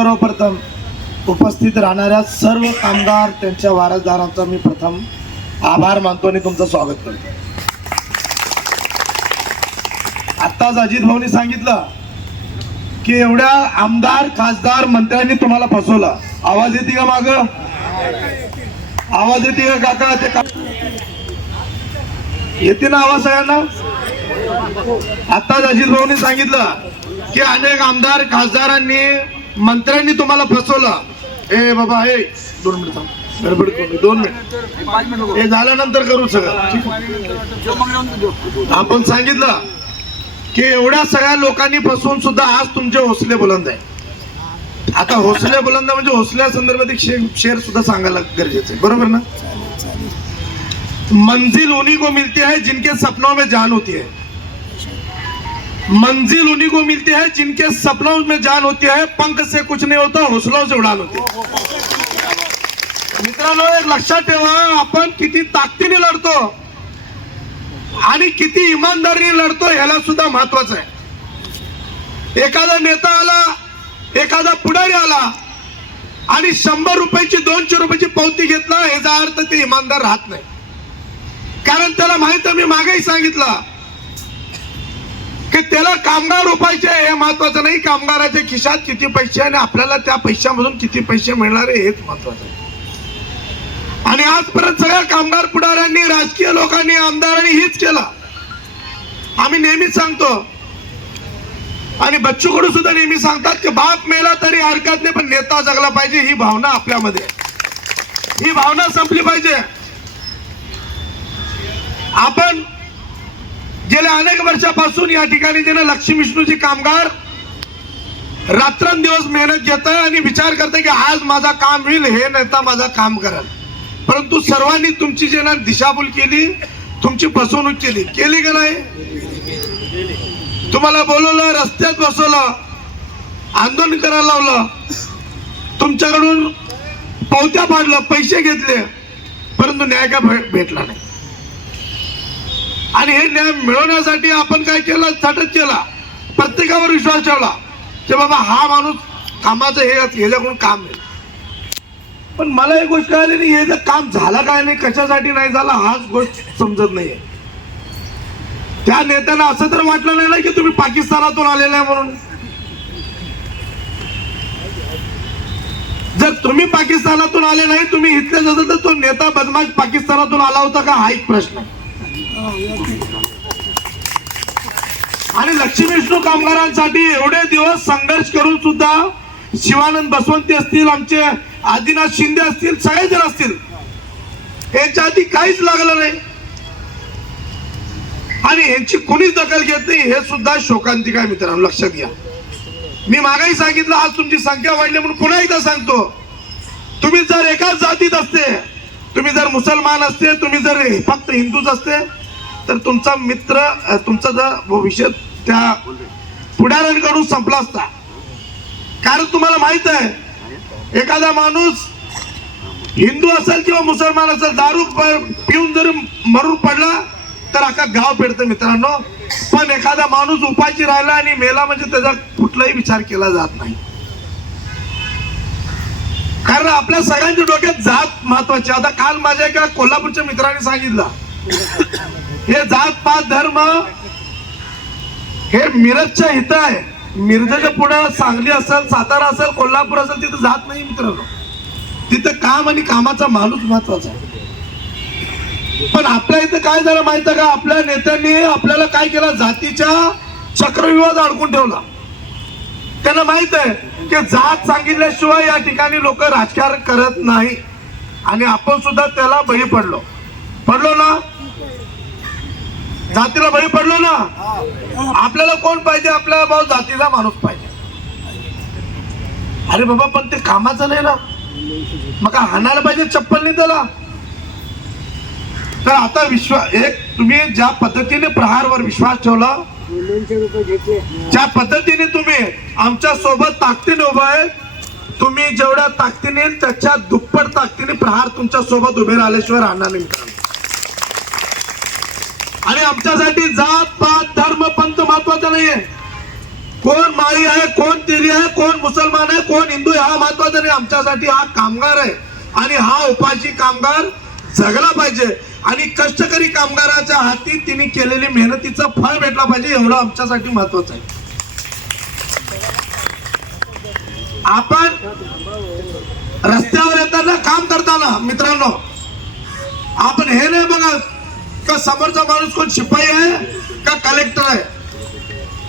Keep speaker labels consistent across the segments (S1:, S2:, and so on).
S1: सर्वप्रथम उपस्थित राहणाऱ्या सर्व कामगार त्यांच्या वारसदारांचा मी प्रथम आभार मानतो आणि तुमचं स्वागत करतो. आत्ताच अजित भाऊनी सांगितलं की एवढ्या आमदार खासदार मंत्र्यांनी तुम्हाला फसवलं. आवाज येते का माग? आवाज येते का काका? ते का येते ना आवाज सगळ्यांना? आत्ताच अजित भाऊनी सांगितलं की अनेक आमदार खासदारांनी मंत्र्यांनी तुम्हाला फसवलं. ए बाबा हे दोन मिनिट थांब. गडबड करू दोन मिनिट. हे झाल्यानंतर करू सगळं. आपण सांगितलं की एवढ्या सगळ्या लोकांनी फसवून सुद्धा आज तुमचे हौसले बुलंद आहे. आता हौसले बुलंद म्हणजे हौसल्या संदर्भात एक शेअर शेर सुद्धा सांगायला गरजेचं आहे. बरोबर ना? मंजिल उन्हीं को मिलती है जिनके सपनों में जान होती है. मंजिल उन्हीं को मिलती है जिनके सपनों में जान होती है पंख से कुछ नहीं होता हौसलों से उड़ान होती है। मित्रांनो एक लक्षात ठेवा आपण किती ताकदीने लढतो आणि किती इमानदारीने लढतो ह्याला सुद्धा महत्वाचं आहे. एखादा नेता आला एखादा पुढारी आला आणि शंभर रुपयाची दोनशे रुपयाची पावती घेतला ह्याचा अर्थ ते इमानदार राहत नाही. कारण त्याला माहीत मी मागेही सांगितलं की त्याला कामगार उपायचे हे महत्वाचं नाही. कामगाराच्या खिशात किती पैसे आणि आपल्याला त्या पैशामधून किती पैसे मिळणार आहे हेच महत्वाचं आहे. आणि आजपर्यंत सगळ्या कामगार पुढाऱ्यांनी राजकीय लोकांनी आमदारांनी हीच केलं. आम्ही नेहमीच सांगतो आणि बच्चूकडून सुद्धा नेहमी सांगतात की बाप मेला तरी हरकत नाही पण नेता जगला पाहिजे ही भावना आपल्यामध्ये ही भावना संपली पाहिजे. आपण गेल्या अनेक वर्षापासून या ठिकाणी त्यानं लक्ष्मी विष्णूचे कामगार रात्रंदिवस मेहनत घेत आहे आणि विचार करते की आज माझा काम होईल हे नेता माझा काम करेल. परंतु सर्वांनी तुमची जे ना दिशाभूल केली तुमची फसवणूक केली. केली का नाही? तुम्हाला बोलवलं रस्त्यात बसवलं आंदोलन करायला लावलं तुमच्याकडून पावत्या पाडलं पैसे घेतले परंतु न्याय काय भेटला नाही. आणि हे न्याय मिळवण्यासाठी आपण काय केलं? झटत केला. प्रत्येकावर विश्वास ठेवला. की बाबा हा माणूस कामाचं हे ह्याच्याकडून काम आहे. पण मला एक गोष्ट कळाली नाही हे जर काम झालं काय नाही कशासाठी नाही झालं हाच गोष्ट समजत नाहीये. त्या नेत्यांना असं तर वाटलं नाही ना की तुम्ही पाकिस्तानातून आलेला आहे म्हणून. जर तुम्ही पाकिस्तानातून आले नाही तुम्ही इथलेच असेल तर तो नेता बदमाश पाकिस्तानातून आला होता का हा एक प्रश्न आहे. आणि लक्ष्मी विष्णू कामगारांसाठी एवढे दिवस संघर्ष करून सुद्धा शिवानंद बसवंती असतील आमचे आदिनाथ शिंदे असतील सगळे जण असतील. यांच्या आधी काहीच लागलं नाही. आणि यांची कुणीच दखल घेत नाही हे सुद्धा शोकांतिक आहे मित्रांनो लक्षात घ्या. मी मागाही सांगितलं आज तुमची संख्या वाढली म्हणून पुन्हा एकदा सांगतो. तुम्ही जर एकाच जातीत असते तुम्ही जर मुसलमान असते तुम्ही जर फक्त हिंदूच असते तर तुमचा मित्र तुमचा जर भविष्य त्या पुढाऱ्यांकडून संपला असता. कारण तुम्हाला माहीत आहे एखादा माणूस हिंदू असेल किंवा मुसलमान असेल दारू पिऊन जर मरून पडला तर अख्खा गाव पेडतं मित्रांनो. पण एखादा माणूस उपाशी राहिला आणि मेला म्हणजे त्याचा कुठलाही विचार केला जात नाही. कारण आपल्या सगळ्यांच्या डोक्यात जात महत्वाची. आता काल माझ्या एका कोल्हापूरच्या मित्राने सांगितलं. हे जात पात धर्म हे मिरजच्या हित आहे. मिरजेच्या पुढे सांगली असेल सातारा असेल कोल्हापूर असेल तिथं जात नाही मित्रांनो. तिथं काम आणि कामाचा माणूस महत्त्वाचा आहे. पण आपल्या इथं काय झालं माहीत का? आपल्या नेत्यांनी आपल्याला काय केलं? जातीच्या चक्रविवाद अडकून ठेवला. त्यांना माहीत आहे की जात सांगितल्याशिवाय या ठिकाणी लोक राजकारण करत नाही. आणि आपण सुद्धा त्याला बळी पडलो. पडलो ना? जातीला बळी पडलो ना आपल्याला कोण पाहिजे? आपल्याला भाऊ जातीचा माणूस पाहिजे. अरे बाबा पण ते कामाचं नाही ना. मग हाणायला पाहिजे चप्पल नाही त्याला? तर आता विश्वास एक तुम्ही ज्या पद्धतीने प्रहारवर विश्वास ठेवला ज्या पद्धतीने तुम्ही आमच्यासोबत ताकदीने उभा आहे तुम्ही जेवढ्या ताकदीने त्याच्या दुप्पट ताकदीने प्रहार तुमच्यासोबत उभे राहिल्याशिवाय राहणार नाही आणि आमच्यासाठी जात पात धर्म पंथ महत्त्वाचा नाहीये. कोण माळी आहे कोण तिरी आहे कोण मुसलमान आहे कोण हिंदू आहे हा महत्त्वाचा नाही. आमच्यासाठी हा कामगार आहे. आणि हा उपाशी कामगार जगला पाहिजे. आणि कष्टकरी कामगाराच्या हाती तिने केलेली मेहनतीचं फळ भेटला पाहिजे एवढं आमच्यासाठी महत्वाचं आहे. आपण रस्त्यावर येताना काम करताना मित्रांनो आपण हे नाही बघत. का समोरचा माणूस कोण शिपाई आहे? का कलेक्टर आहे?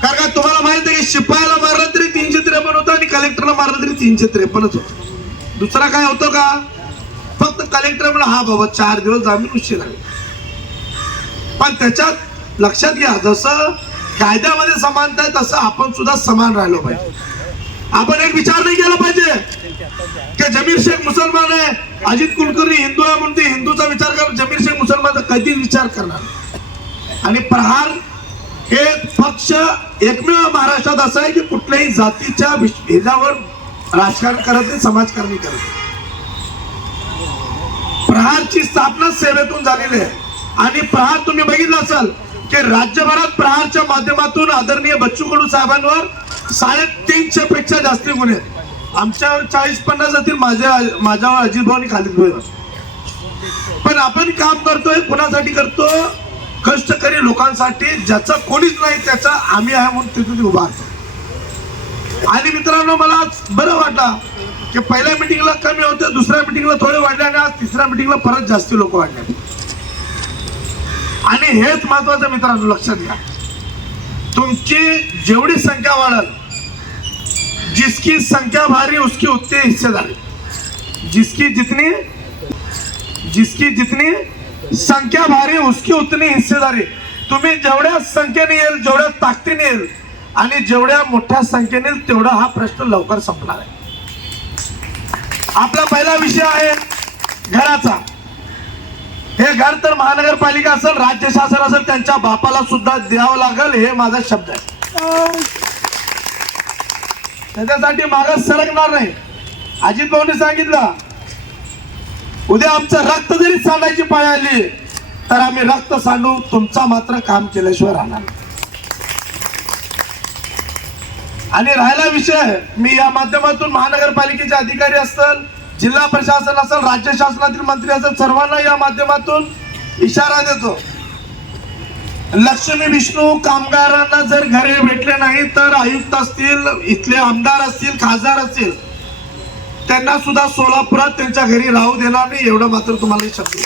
S1: कारण का तुम्हाला माहीत आहे की शिपायाला मारलं तरी तीनशे त्रेपन्न होतं आणि कलेक्टरला मारलं तरी तीनशे त्रेपन्नच होतं दुसरा काय होतो का? फक्त कलेक्टर म्हणा हा बाबा चार दिवस जामीन उशीर आहे. पण त्याच्यात लक्षात घ्या जसं कायद्यामध्ये समानता आहे तसं आपण सुद्धा समान राहिलो पाहिजे. आपण एक विचार नाही केला पाहिजे. की जमीर शेख मुसलमान आहे अजित कुलकर्णी हिंदू आहे म्हणून ते हिंदूचा विचार कर जमीर शेख मुसलमानचा कधीच विचार करणार आणि प्रहार हे पक्ष एकमेव महाराष्ट्रात असं आहे की कुठल्याही जातीच्या भेदावर राजकारण करत नाही समाजकारणी करत प्रहारची स्थापना सेवेतून झालेली आहे. आणि प्रहार तुम्ही बघितला असाल की राज्यभरात प्रहारच्या माध्यमातून आदरणीय बच्चू कडू साहेबांवर साडेतीनशे पेक्षा जास्त गुन्हे आहेत. आमच्यावर चाळीस पन्नास जातील माझ्या माझ्यावर अजित भाऊ आणि भाऊ पण आपण काम करतोय कुणासाठी करतो? कष्टकरी लोकांसाठी ज्याचा कोणीच नाही त्याचा आम्ही आहे म्हणून तिथे उभा आणि मित्रांनो मला बरं वाटलं की पहिल्या मिटिंगला कमी होते दुसऱ्या मिटिंगला थोडे वाढले आणि आज तिसऱ्या मिटिंगला परत जास्ती लोक वाढले. आणि हेच महत्वाचं मित्रांनो लक्षात घ्या. तुमची जेवढी संख्या वाढल जिसकी संख्या भारी उसकी उतनी हिस्सेदारी। जिसकी जितनी जिसकी जितनी संख्या भारी उसकी उतनी हिस्सेदारी। तुम्ही जेवढ्या संख्येने येईल जेवढ्या ताकदीने येईल आणि जेवढ्या मोठ्या संख्येने येईल तेवढा हा प्रश्न लवकर संपणार आहे. आपला पहिला विषय आहे घराचा. हे घर तर महानगरपालिका असेल राज्य शासन असेल त्यांच्या बापाला सुद्धा द्यावं लागेल हे माझा शब्द आहे. त्याच्यासाठी मागास सरकणार नाही. अजित भाऊने सांगितलं उद्या आमचं रक्त जरी सांडायची पाळी आली तर आम्ही रक्त सांडू तुमचा मात्र काम केल्याशिवाय राहणार आणि राहिला विषय मी या माध्यमातून महानगरपालिकेचे अधिकारी असतील जिल्हा प्रशासन असेल राज्य शासनातील मंत्री असेल सर्वांना या माध्यमातून इशारा देतो. लक्ष्मी विष्णू कामगारांना जर घरे भेटले नाही तर आयुक्त असतील इथले आमदार असतील खासदार असतील त्यांना सुद्धा सोलापुरात त्यांच्या घरी राहू देणार नाही एवढं मात्र तुम्हाला शब्द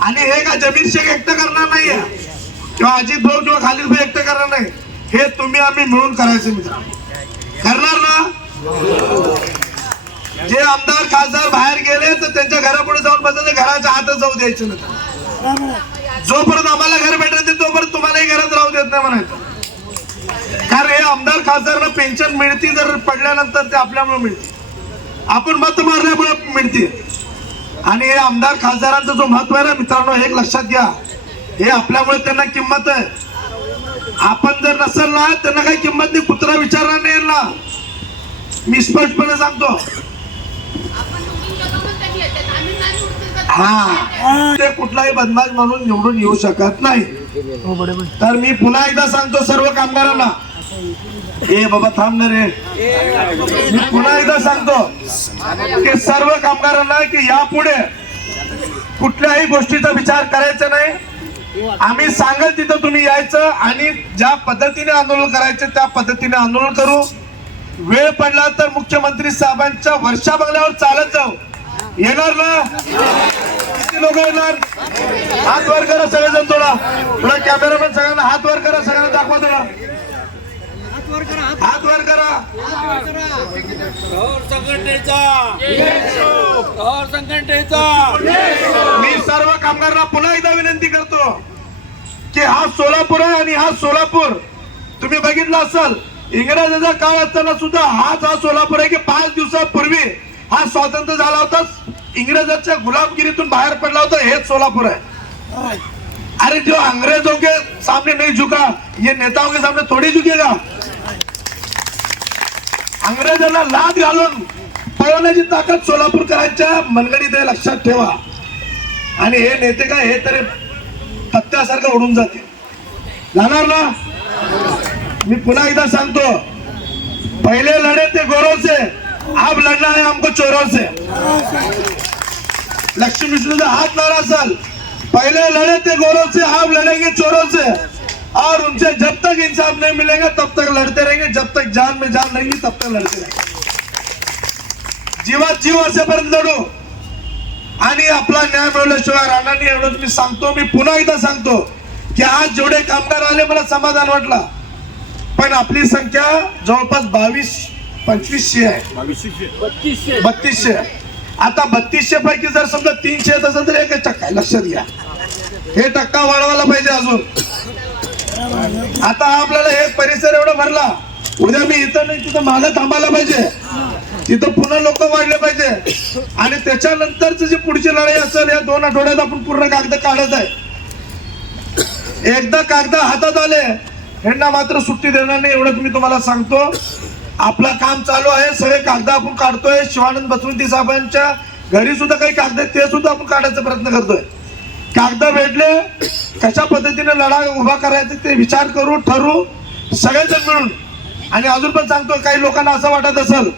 S1: आणि हे का जमीन शेख एकट करणार नाहीये? किंवा अजित भाऊ किंवा खालीद भाऊ एकटं करणार नाही? हे तुम्ही आम्ही मिळून करायचे मित्रांनो. करणार ना? जे आमदार खासदार बाहेर गेले तर त्यांच्या घरापुढे जाऊन बसायचं घराच्या आतच जाऊ द्यायचं मित्र जोपर्यंत आम्हाला घर भेटत नाही तोपर्यंत तुम्हालाही घरात राहू देत नाही म्हणायचं. कारण हे आमदार खासदारांना पेन्शन मिळती जर पडल्यानंतर ते आपल्यामुळे मिळते आपण मत मारल्यामुळे मिळते आणि हे आमदार खासदारांचा जो महत्त्व आहे ना मित्रांनो हे लक्षात घ्या. हे आपल्यामुळे त्यांना किंमत आहे. आपण जर नसेल ना त्यांना काही किंमत नाही कुत्रा विचारणार नाही ना मी स्पष्टपणे सांगतो. हा. ते कुठलाही बदमाश म्हणून निवडून येऊ शकत नाही. तर मी पुन्हा एकदा सांगतो सर्व कामगारांना. ए बाबा थांब ना रे. मी पुन्हा एकदा सांगतो की सर्व कामगारांना की यापुढे कुठल्याही गोष्टीचा विचार करायचा नाही. आम्ही सांगेल तिथं तुम्ही यायचं आणि ज्या पद्धतीने आंदोलन करायचं त्या पद्धतीने आंदोलन करू. वेळ पडला तर मुख्यमंत्री साहेबांच्या वर्षा बंगल्यावर चालत जाऊ. येणार ना? किती लोक येणार? हात वर करा सगळेजण थोडा. थोडा कॅमेरामॅन सगळ्यांना हात वर करा सगळ्यांना दाखवा थोडा. हात वर करा. मी सर्व कामगारांना पुन्हा एकदा विनंती करतो की हा सोलापूर आहे आणि हा सोलापूर तुम्ही बघितलं असाल इंग्रजाचा काळ असताना सुद्धा हाच हा सोलापूर आहे की पाच दिवसापूर्वी हा स्वातंत्र्य झाला होता इंग्रजाच्या गुलामगिरीतून बाहेर पडला होता हेच सोलापूर आहे. अरे. जो अंग्रेजों के सामने नहीं झुका ये नेताओं के सामने थोड़ी झुकेगा. अंग्रेजांना लाद घालून पळवण्याची ताकद सोलापूरकरांच्या मनगडीत आहे लक्षात ठेवा. आणि हे नेते काय हे तरी पत्त्यासारखं उडून जाते जाणार ना? मी पुन्हा एकदा सांगतो पहिले लढे ते गौरव से अब लढना है हमको चोरों से लक्ष्मी विष्णु हाथ लड़ा असल. पहले लड़े थे गौरव से अब लड़ेंगे चोरों से और उनसे जब तक इंसाफ नहीं मिलेगा तब तक लड़ते रहेंगे. जब तक जान में जान रहेंगी तब तक लड़ते रहेंगे. जीवात जीव असेपर्यंत लढू. आणि आपला न्याय मिळवल्याशिवाय राहणार नाही एवढंच मी सांगतो. मी पुन्हा एकदा सांगतो की आज जेवढे कामगार आले मला समाधान वाटला. पण आपली संख्या जवळपास बावीस पंचवीसशे आहे.
S2: बत्तीसशे.
S1: बत्तीसशे आता बत्तीसशे पैकी जर समजा तीनशे येत असेल तर एक टक्का लक्षात घ्या. हे टक्का वाढवायला पाहिजे अजून. आता आपल्याला हे परिसर एवढा भरला. उद्या मी इथं नाही तिथं मागं थांबायला पाहिजे. तिथं पुन्हा लोक वाढले पाहिजे. आणि त्याच्यानंतरच जी पुढची लढाई असेल या दोन आठवड्यात आपण पूर्ण कागद काढत आहे. एकदा कागद हातात आले ह्यांना मात्र सुट्टी देणार नाही एवढंच मी तुम्हाला सांगतो. आपलं काम चालू आहे सगळे कागद आपण काढतोय शिवानंद बसवंती साहेबांच्या घरी सुद्धा काही कागद आहेत, ते सुद्धा आपण काढायचा प्रयत्न करतोय. कागद भेटले कशा पद्धतीने लढा उभा करायचा ते विचार करू ठरू सगळेजण मिळून. आणि अजून पण सांगतो काही लोकांना असं वाटत असेल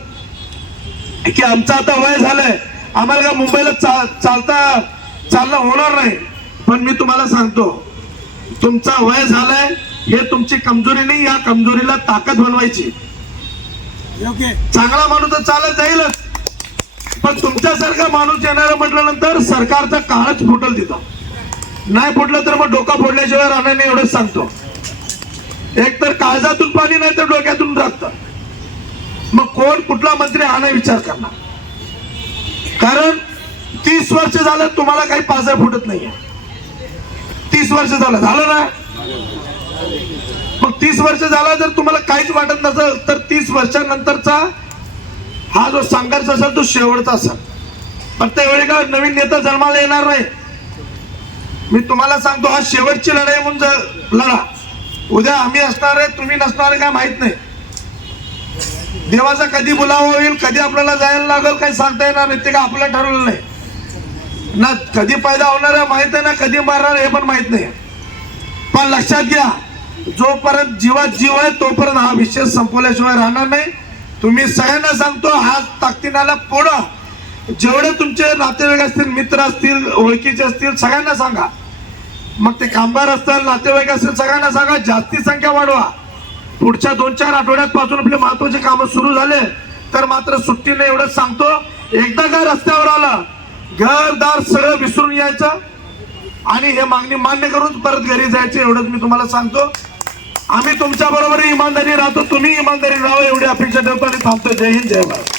S1: की आमचं आता वय झालंय आम्हाला का मुंबईला चा- चालता चालणं होणार नाही. पण मी तुम्हाला सांगतो तुमचा वय झालाय हे तुमची कमजोरी नाही या कमजोरीला ताकद बनवायची. चांगला माणूस तर चालत जाईलच. पण तुमच्यासारखा माणूस येणार म्हटलं नंतर सरकारचा काळच फुटल तिथं. नाही फुटलं तर मग डोका फोडल्याशिवाय राहणार नाही एवढंच सांगतो. एक तर काळजातून पाणी नाही तर डोक्यातून रक्त. मग कोण कुठला मंत्री हा नाही विचार करणार. कारण तीस वर्ष झालं तुम्हाला काही पाझर फुटत नाहीये. तीस वर्ष झालं. झालं ना? मग तीस वर्ष झाला जर तुम्हाला काहीच वाटत नसेल तर तीस वर्षानंतरचा हा जो संघर्ष असेल तो शेवटचा असेल. पण त्यावेळी का नवीन नेता जन्माला येणार नाही? मी तुम्हाला सांगतो हा शेवटची लढाई म्हणून ज- लढा उद्या आम्ही असणार आहे तुम्ही नसणार आहे काय माहीत नाही. देवाचा कधी बोलावा होईल कधी आपल्याला जायला लागेल काही सांगता येणार नाही ते का आपलं ठरवलं नाही. ना कधी पैदा होणार आहे माहीत आहे ना कधी मारणार हे पण माहीत नाही. पण लक्षात घ्या जोपर्यंत जीवात जीव आहे तोपर्यंत हा विषय संपवल्याशिवाय राहणार नाही. तुम्ही सगळ्यांना सांगतो हा ताकदीनाला पुढं जेवढे तुमचे नातेवाईक असतील मित्र असतील ओळखीचे असतील सगळ्यांना सांगा. मग ते कामगार असतील नातेवाईक असतील सगळ्यांना सांगा जास्ती संख्या वाढवा. पुढच्या दोन चार आठवड्यात पासून आपले महत्त्वाचे कामं सुरू झाले तर मात्र सुट्टी नाही एवढंच सांगतो. एकदा का रस्त्यावर आला घरदार सगळं विसरून यायचं. आणि हे मागणी मान्य करून परत घरी जायचे एवढंच मी तुम्हाला सांगतो. आम्ही तुमच्या बरोबर इमानदारी राहतो तुम्ही इमानदारी राहा एवढी अपेक्षा ठेवतो आणि थांबतो. जय हिंद जय भारत.